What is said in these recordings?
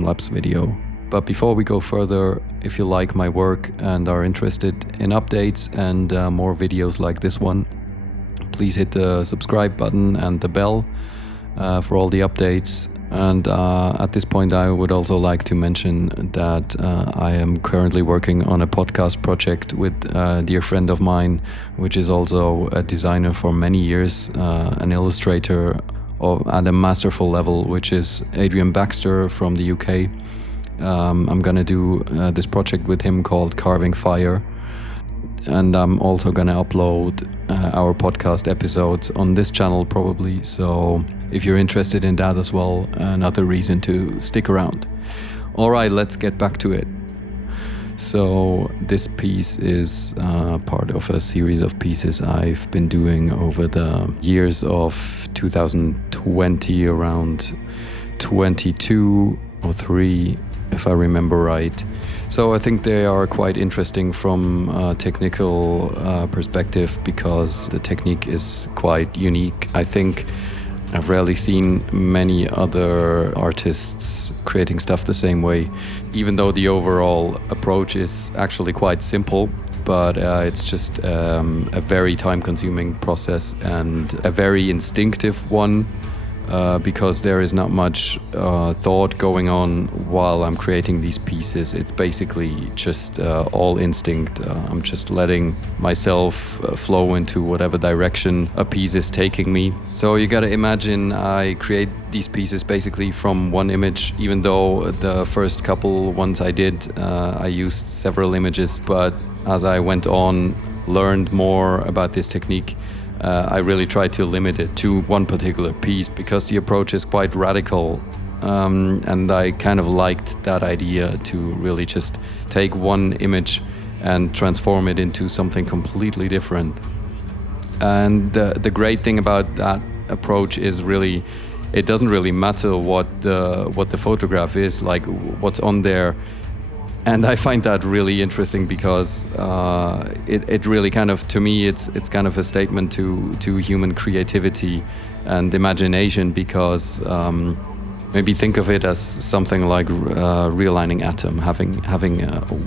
time-lapse video. But before we go further, if you like my work and are interested in updates and more videos like this one, please hit the subscribe button and the bell for all the updates. And at this point, I would also like to mention that I am currently working on a podcast project with a dear friend of mine, which is also a designer for many years, an illustrator at a masterful level, which is Adrian Baxter from the UK. I'm gonna do this project with him called Carving Fire, and I'm also gonna upload our podcast episodes on this channel probably, so if you're interested in that as well, another reason to stick around. Alright, let's get back to it. So this piece is part of a series of pieces I've been doing over the years of 2020, around 22 or 3 if I remember right. So I think they are quite interesting from a technical perspective, because the technique is quite unique. I think I've rarely seen many other artists creating stuff the same way, even though the overall approach is actually quite simple, but it's just a very time-consuming process and a very instinctive one. Because there is not much thought going on while I'm creating these pieces. It's basically just all instinct. I'm just letting myself flow into whatever direction a piece is taking me. So you gotta imagine I create these pieces basically from one image, even though the first couple ones I did, I used several images, but as I went on, learned more about this technique, I really tried to limit it to one particular piece, because the approach is quite radical, and I kind of liked that idea to really just take one image and transform it into something completely different. And the great thing about that approach is really, it doesn't really matter what the photograph is, like what's on there. And I find that really interesting, because it really kind of, to me, it's kind of a statement to human creativity and imagination, because maybe think of it as something like realigning atom, having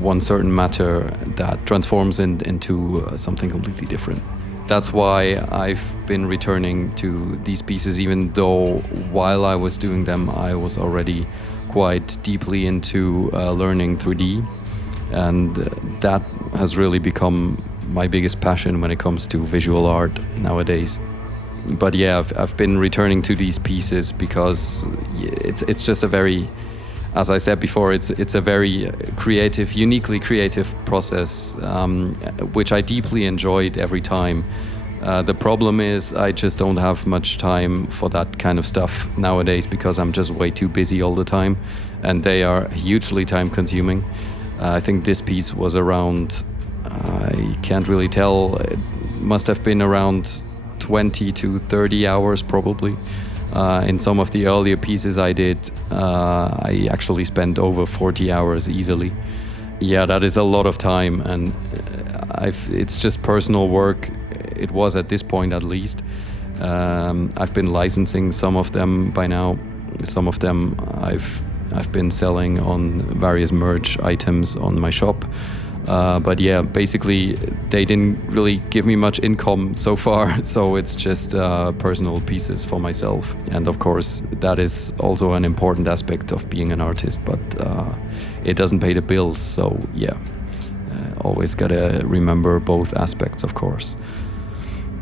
one certain matter that transforms into something completely different. That's why I've been returning to these pieces, even though while I was doing them, I was already quite deeply into learning 3D, and that has really become my biggest passion when it comes to visual art nowadays. But yeah, I've been returning to these pieces because it's just a very, as I said before, it's a very creative, uniquely creative process, which I deeply enjoyed every time. The problem is I just don't have much time for that kind of stuff nowadays, because I'm just way too busy all the time, and they are hugely time consuming. I think this piece was around, I can't really tell, it must have been around 20 to 30 hours probably. In some of the earlier pieces I did, I actually spent over 40 hours easily. Yeah, that is a lot of time, and it's just personal work. It was at this point, at least. I've been licensing some of them by now. Some of them I've been selling on various merch items on my shop. But yeah, basically they didn't really give me much income so far, so it's just personal pieces for myself. And of course, that is also an important aspect of being an artist, but it doesn't pay the bills, so yeah. Always gotta remember both aspects, of course.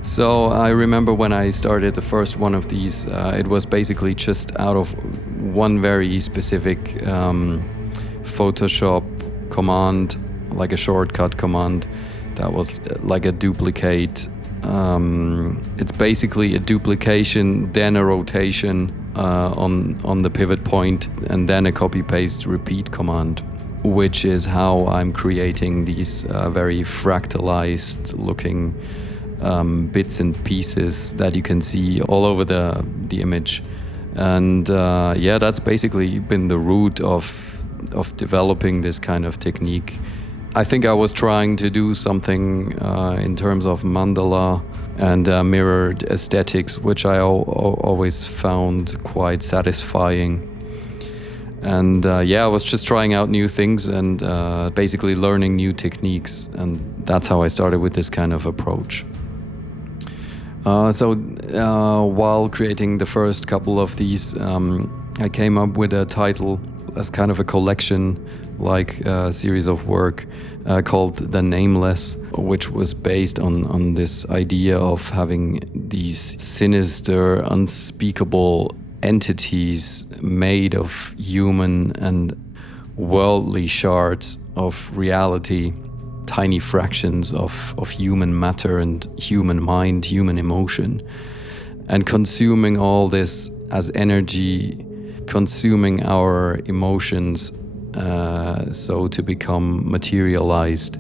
So I remember when I started the first one of these, it was basically just out of one very specific Photoshop command, like a shortcut command that was like a duplicate. It's basically a duplication, then a rotation on the pivot point, and then a copy-paste repeat command, which is how I'm creating these very fractalized looking bits and pieces that you can see all over the image. And yeah, that's basically been the root of developing this kind of technique. I think I was trying to do something in terms of mandala and mirrored aesthetics, which I always found quite satisfying. And yeah, I was just trying out new things and basically learning new techniques. And that's how I started with this kind of approach. So while creating the first couple of these, I came up with a title as kind of a collection, like a series of work called The Nameless, which was based on this idea of having these sinister, unspeakable entities made of human and worldly shards of reality, tiny fractions of human matter and human mind, human emotion, and consuming all this as energy, consuming our emotions, so to become materialized,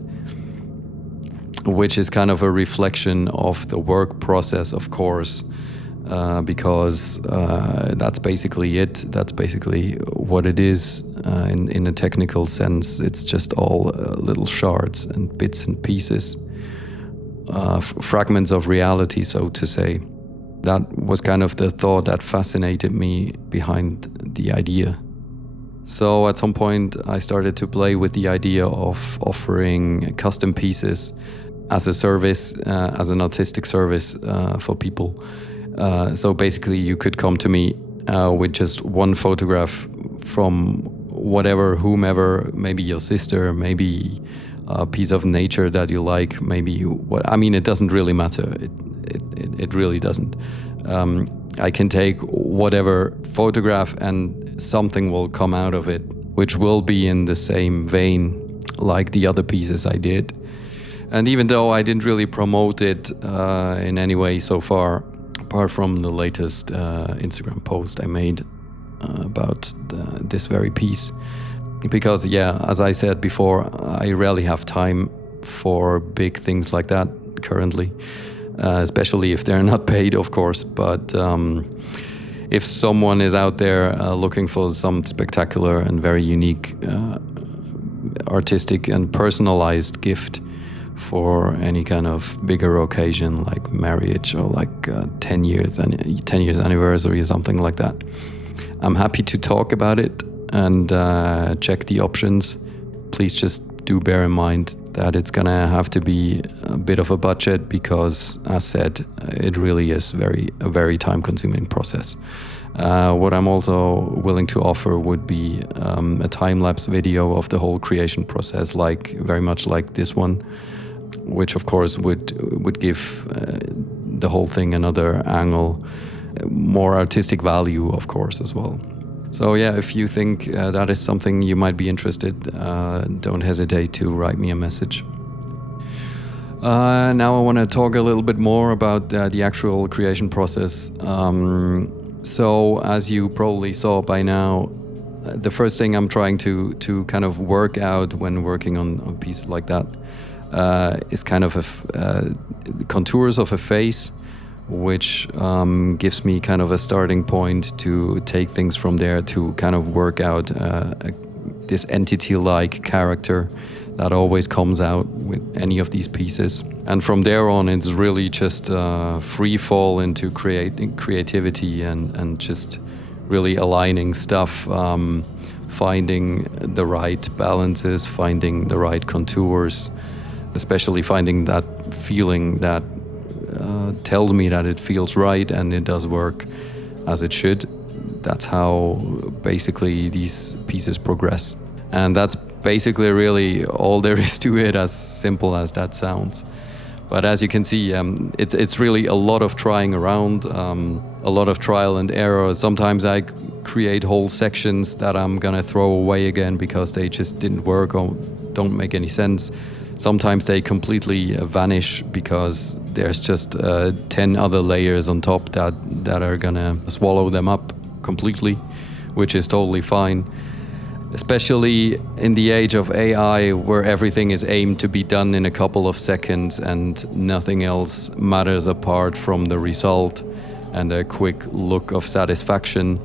which is kind of a reflection of the work process, of course, because that's basically it. That's basically what it is in a technical sense. It's just all little shards and bits and pieces, fragments of reality, so to say. That was kind of the thought that fascinated me behind the idea. So at some point I started to play with the idea of offering custom pieces as a service, as an artistic service for people. So basically you could come to me with just one photograph from whatever, whomever, maybe your sister, maybe a piece of nature that you like, maybe it doesn't really matter. It really doesn't. I can take whatever photograph and something will come out of it, which will be in the same vein like the other pieces I did. And even though I didn't really promote it in any way so far, apart from the latest Instagram post I made about this very piece, because yeah, as I said before, I rarely have time for big things like that currently. Especially if they're not paid, of course. But if someone is out there looking for some spectacular and very unique artistic and personalized gift for any kind of bigger occasion like marriage or like 10 years anniversary or something like that, I'm happy to talk about it and check the options. Please just do bear in mind that it's gonna have to be a bit of a budget because, as said, it really is a very time-consuming process. What I'm also willing to offer would be a time-lapse video of the whole creation process, very much like this one, which of course would give the whole thing another angle, more artistic value, of course, as well. So yeah, if you think that is something you might be interested, don't hesitate to write me a message. Now I want to talk a little bit more about the actual creation process. So as you probably saw by now, the first thing I'm trying to kind of work out when working on pieces like that is kind of contours of a face, which gives me kind of a starting point to take things from there to kind of work out this entity-like character that always comes out with any of these pieces. And from there on, it's really just free fall into creativity and just really aligning stuff, finding the right balances, finding the right contours, especially finding that feeling that tells me that it feels right and it does work as it should. That's how basically these pieces progress. And that's basically really all there is to it, as simple as that sounds. But as you can see, it's really a lot of trying around, a lot of trial and error. Sometimes I create whole sections that I'm gonna throw away again because they just didn't work or don't make any sense. Sometimes they completely vanish because there's just 10 other layers on top that are gonna swallow them up completely, which is totally fine. Especially in the age of AI, where everything is aimed to be done in a couple of seconds and nothing else matters apart from the result and a quick look of satisfaction.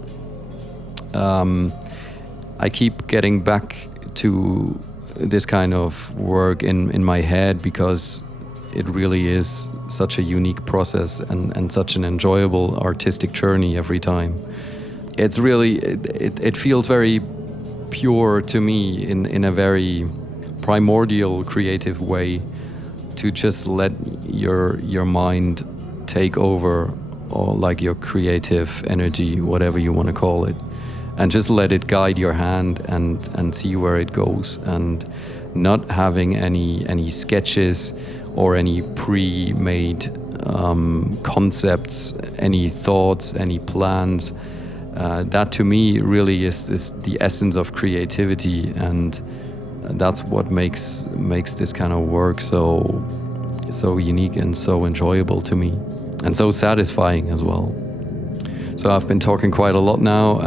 I keep getting back to this kind of work in my head because it really is such a unique process and such an enjoyable artistic journey every time. It's really, it feels very pure to me in a very primordial creative way, to just let your mind take over, or like your creative energy, whatever you want to call it, and just let it guide your hand and see where it goes, and not having any sketches or any pre-made concepts, any thoughts, any plans. That to me really is the essence of creativity, and that's what makes this kind of work so unique and so enjoyable to me, and so satisfying as well. So I've been talking quite a lot now.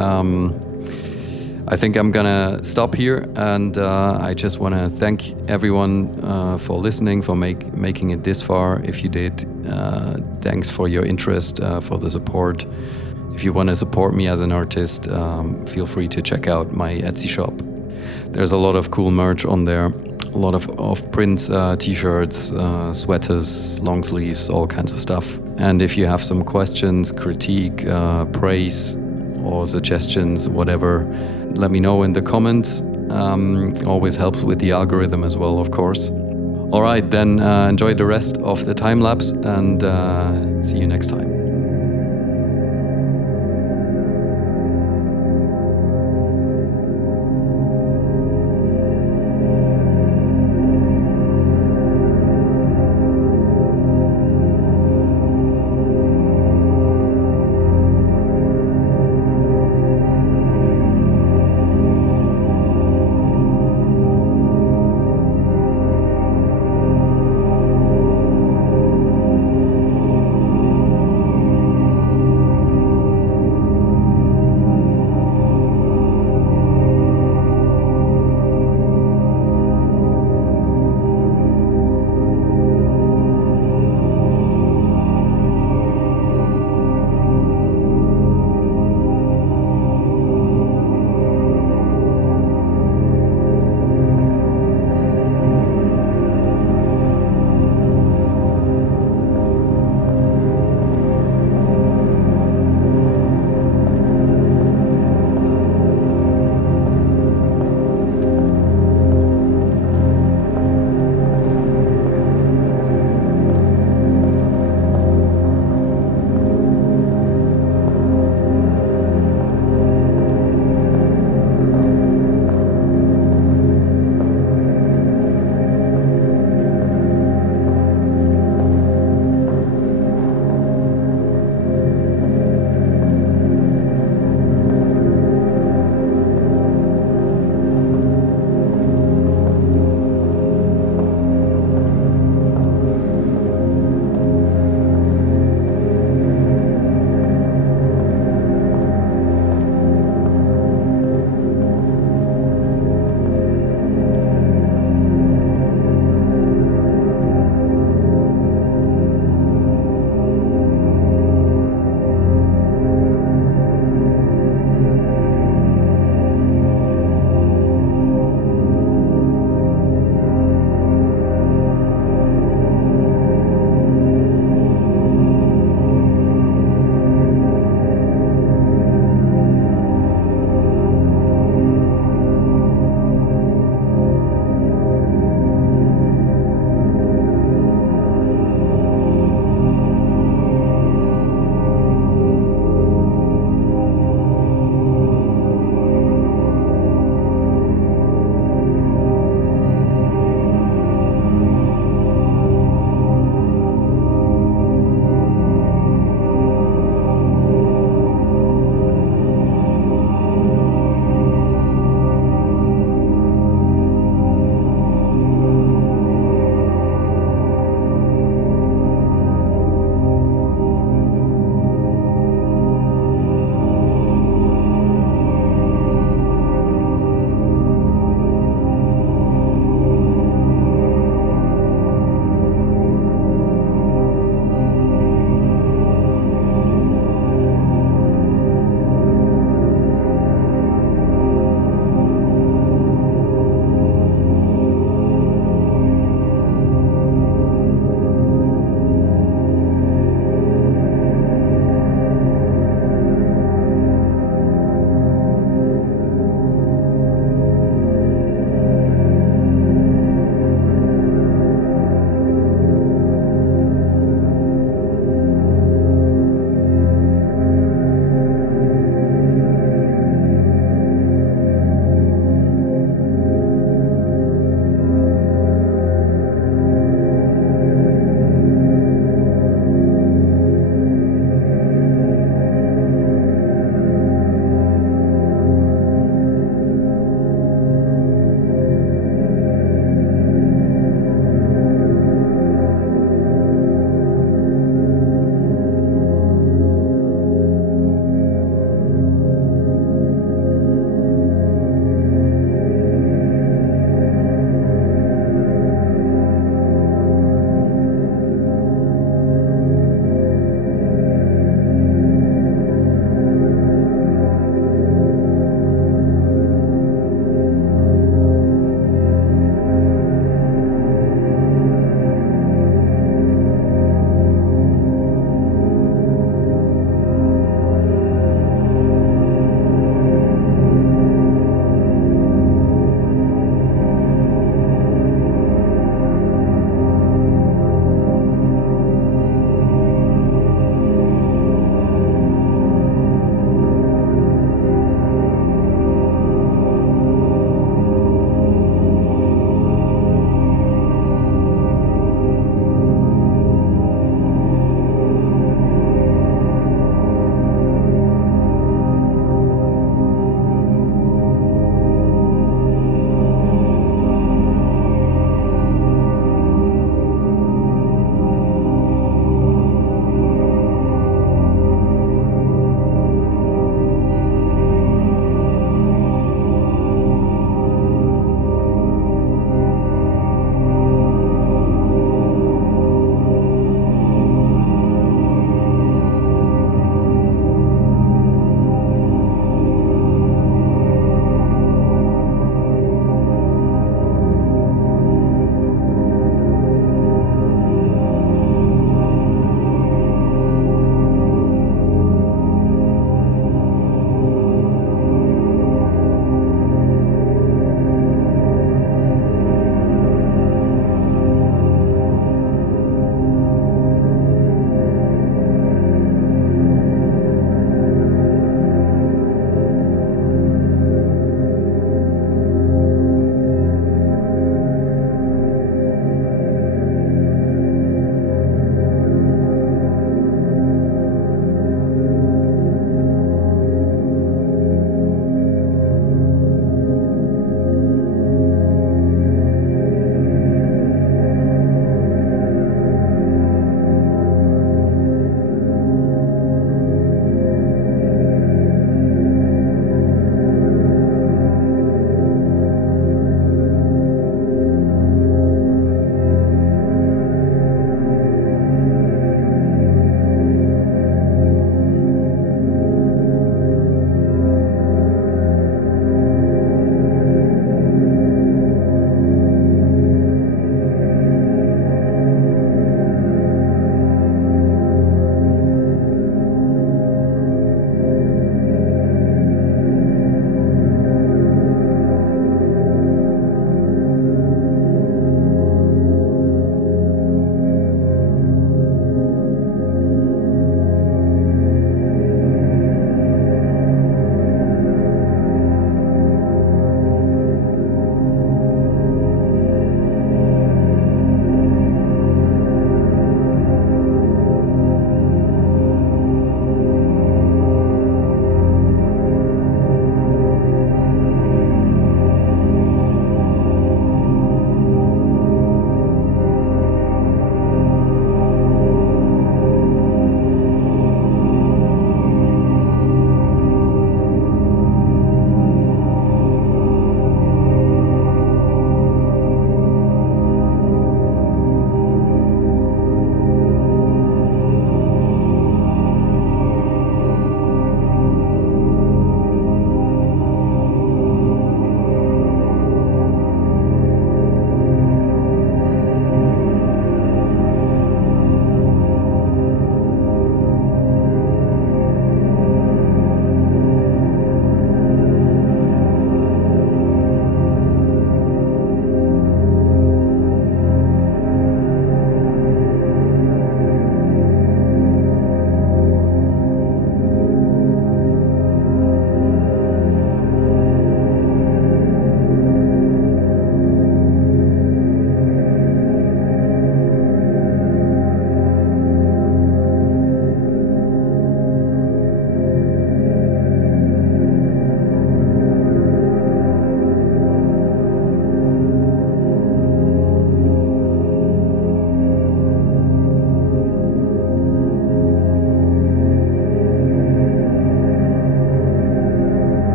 I think I'm gonna stop here, and I just want to thank everyone for listening, for making it this far. If you did, thanks for your interest, for the support. If you want to support me as an artist, feel free to check out my Etsy shop. There's a lot of cool merch on there, a lot of prints, t-shirts, sweaters, long sleeves, all kinds of stuff. And if you have some questions, critique, praise, or suggestions, whatever, let me know in the comments. Always helps with the algorithm as well, of course. All right, then enjoy the rest of the time lapse, and see you next time.